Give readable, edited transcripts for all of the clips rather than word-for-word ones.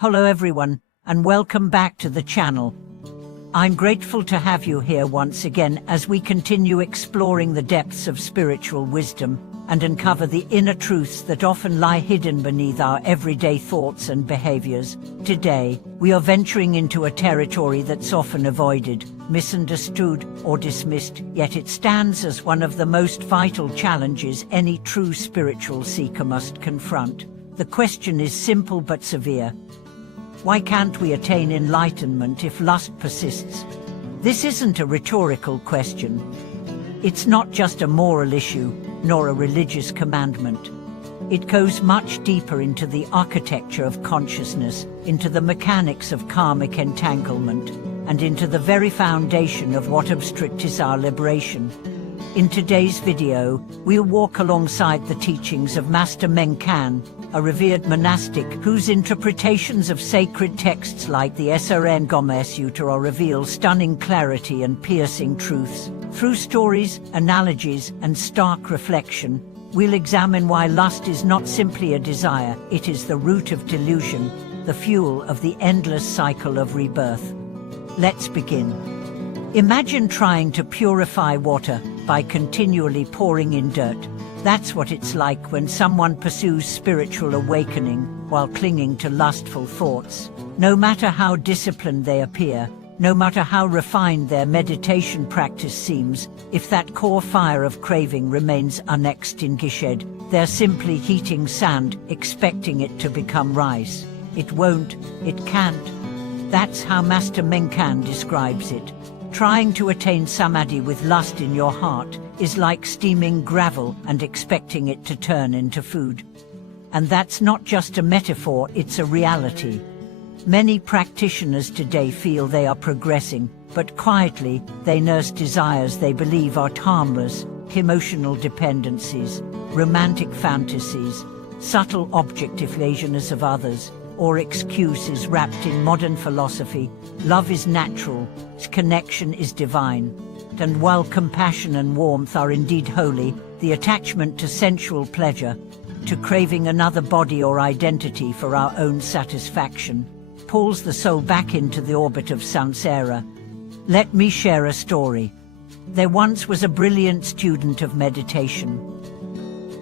Hello everyone, and welcome back to the channel. I'm grateful to have you here once again as we continue exploring the depths of spiritual wisdom and uncover the inner truths that often lie hidden beneath our everyday thoughts and behaviors. Today, we are venturing into a territory that's often avoided, misunderstood, or dismissed, yet it stands as one of the most vital challenges any true spiritual seeker must confront. The question is simple but severe. Why can't we attain enlightenment if lust persists? This isn't a rhetorical question. It's not just a moral issue, nor a religious commandment. It goes much deeper into the architecture of consciousness, into the mechanics of karmic entanglement, and into the very foundation of what obstructs our liberation. In today's video, we'll walk alongside the teachings of Master Meng, a revered monastic whose interpretations of sacred texts like the Shurangamamantra Sutta reveal stunning clarity and piercing truths. Through stories, analogies, and stark reflection, we'll examine why lust is not simply a desire, it is the root of delusion, the fuel of the endless cycle of rebirth. Let's begin. Imagine trying to purify water by continually pouring in dirt. That's what it's like when someone pursues spiritual awakening while clinging to lustful thoughts. No matter how disciplined they appear, no matter how refined their meditation practice seems, if that core fire of craving remains unextinguished, they're simply heating sand, expecting it to become rice. It won't, it can't. That's how Master Meng describes it. Trying to attain samadhi with lust in your heart is like steaming gravel and expecting it to turn into food. And that's not just a metaphor, it's a reality. Many practitioners today feel they are progressing, but quietly, they nurse desires they believe are harmless, emotional dependencies, romantic fantasies, subtle objectifications of others, or excuses wrapped in modern philosophy. Love is natural, connection is divine. And while compassion and warmth are indeed holy, the attachment to sensual pleasure, to craving another body or identity for our own satisfaction, pulls the soul back into the orbit of samsara. Let me share a story. There once was a brilliant student of meditation.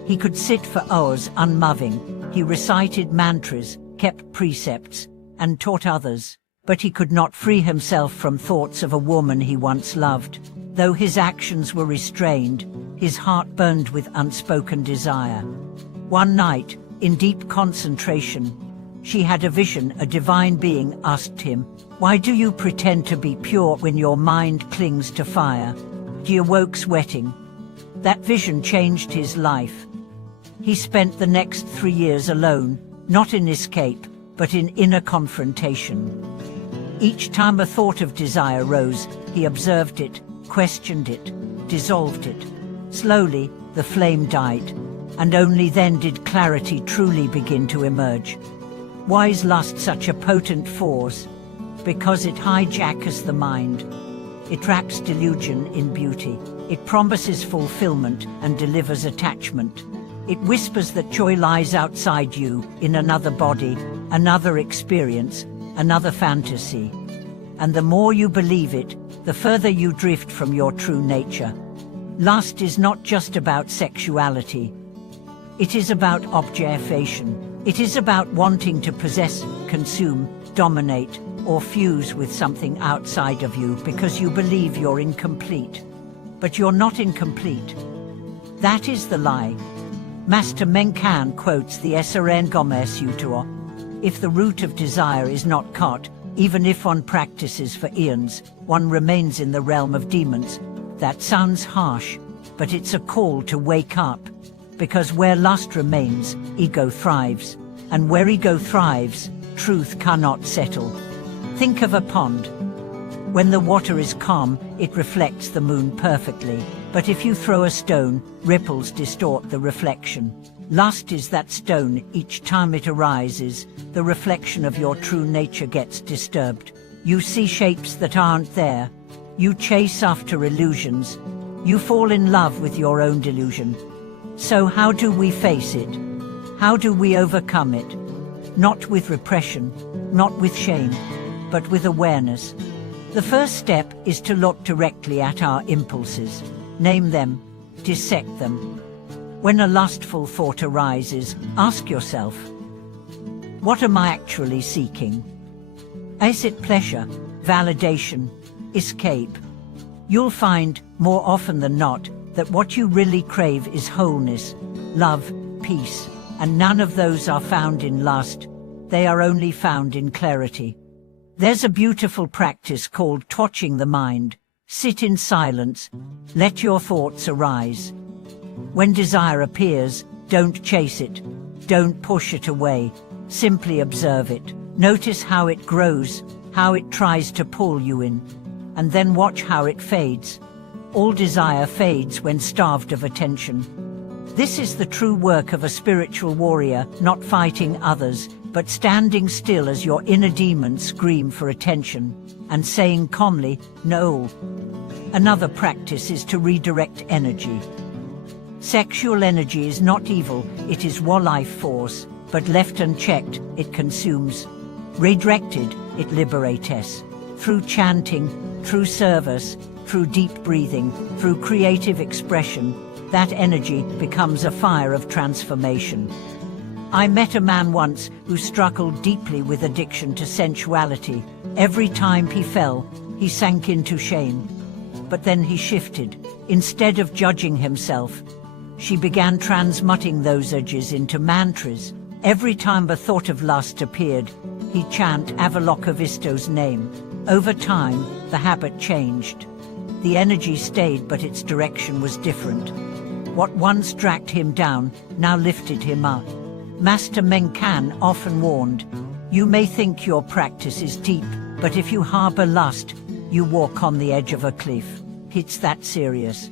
He could sit for hours unmoving. He recited mantras, kept precepts, and taught others. But he could not free himself from thoughts of a woman he once loved. Though his actions were restrained, his heart burned with unspoken desire. One night, in deep concentration, she had a vision. A divine being asked him, "Why do you pretend to be pure when your mind clings to fire?" He awoke sweating. That vision changed his life. He spent the next 3 years alone, not in escape, but in inner confrontation. Each time a thought of desire rose, he observed it, questioned it, dissolved it. Slowly, the flame died, and only then did clarity truly begin to emerge. Why is lust such a potent force? Because it hijacks the mind. It wraps delusion in beauty. It promises fulfillment and delivers attachment. It whispers that joy lies outside you, in another body, another experience, another fantasy. And the more you believe it, the further you drift from your true nature. Lust is not just about sexuality. It is about objectification. It is about wanting to possess, consume, dominate, or fuse with something outside of you because you believe you're incomplete. But you're not incomplete. That is the lie. Master Meng quotes the Shurangamamantra Sutta. If the root of desire is not cut, even if one practices for eons, one remains in the realm of demons. That sounds harsh, but it's a call to wake up. Because where lust remains, ego thrives. And where ego thrives, truth cannot settle. Think of a pond. When the water is calm, it reflects the moon perfectly. But if you throw a stone, ripples distort the reflection. Lust is that stone. Each time it arises, the reflection of your true nature gets disturbed. You see shapes that aren't there. You chase after illusions. You fall in love with your own delusion. So how do we face it? How do we overcome it? not with repression, not with shame, but with awareness. The first step is to look directly at our impulses, name them, dissect them. When a lustful thought arises, ask yourself, what am I actually seeking? Is it pleasure, validation, escape? You'll find, more often than not, that what you really crave is wholeness, love, peace, and none of those are found in lust. They are only found in clarity. There's a beautiful practice called watching the mind. Sit in silence, let your thoughts arise. When desire appears, don't chase it, don't push it away, simply observe it. Notice how it grows, how it tries to pull you in, and then watch how it fades. All desire fades when starved of attention. This is the true work of a spiritual warrior, not fighting others, but standing still as your inner demons scream for attention, and saying calmly, no. Another practice is to redirect energy. Sexual energy is not evil, it is life force, but left unchecked, it consumes. Redirected, it liberates. Through chanting, through service, through deep breathing, through creative expression, that energy becomes a fire of transformation. I met a man once who struggled deeply with addiction to sensuality. Every time he fell, he sank into shame. But then he shifted. Instead of judging himself, she began transmuting those urges into mantras. Every time a thought of lust appeared, he'd chant Avalokiteshvara's name. Over time, the habit changed. The energy stayed, but its direction was different. What once dragged him down, now lifted him up. Master Meng often warned, you may think your practice is deep, but if you harbor lust, you walk on the edge of a cliff. It's that serious.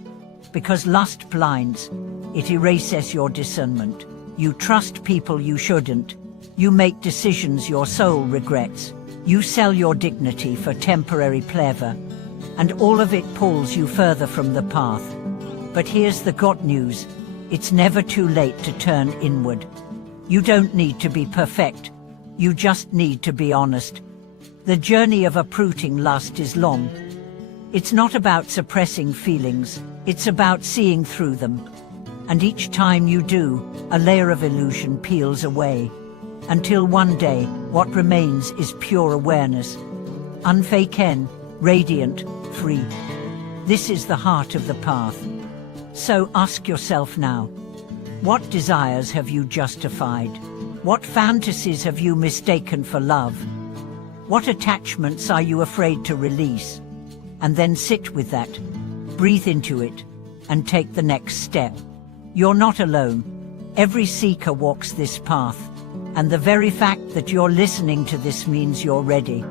Because lust blinds, it erases your discernment. You trust people you shouldn't. You make decisions your soul regrets. You sell your dignity for temporary pleasure. And all of it pulls you further from the path. But here's the good news. It's never too late to turn inward. You don't need to be perfect. You just need to be honest. The journey of uprooting lust is long. It's not about suppressing feelings. It's about seeing through them. And each time you do, a layer of illusion peels away. Until one day, what remains is pure awareness. Unfaken, radiant, free. This is the heart of the path. So ask yourself now, what desires have you justified? What fantasies have you mistaken for love? What attachments are you afraid to release? And then sit with that, breathe into it, and take the next step. You're not alone. Every seeker walks this path, and the very fact that you're listening to this means you're ready.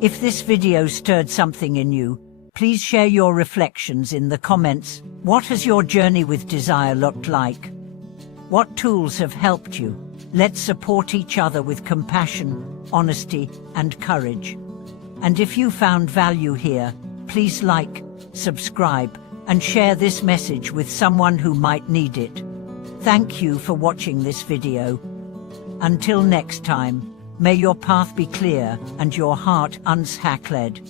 If this video stirred something in you, please share your reflections in the comments. What has your journey with desire looked like? What tools have helped you? Let's support each other with compassion, honesty, and courage. And if you found value here, please like, subscribe, and share this message with someone who might need it. Thank you for watching this video. Until next time, may your path be clear and your heart unshackled.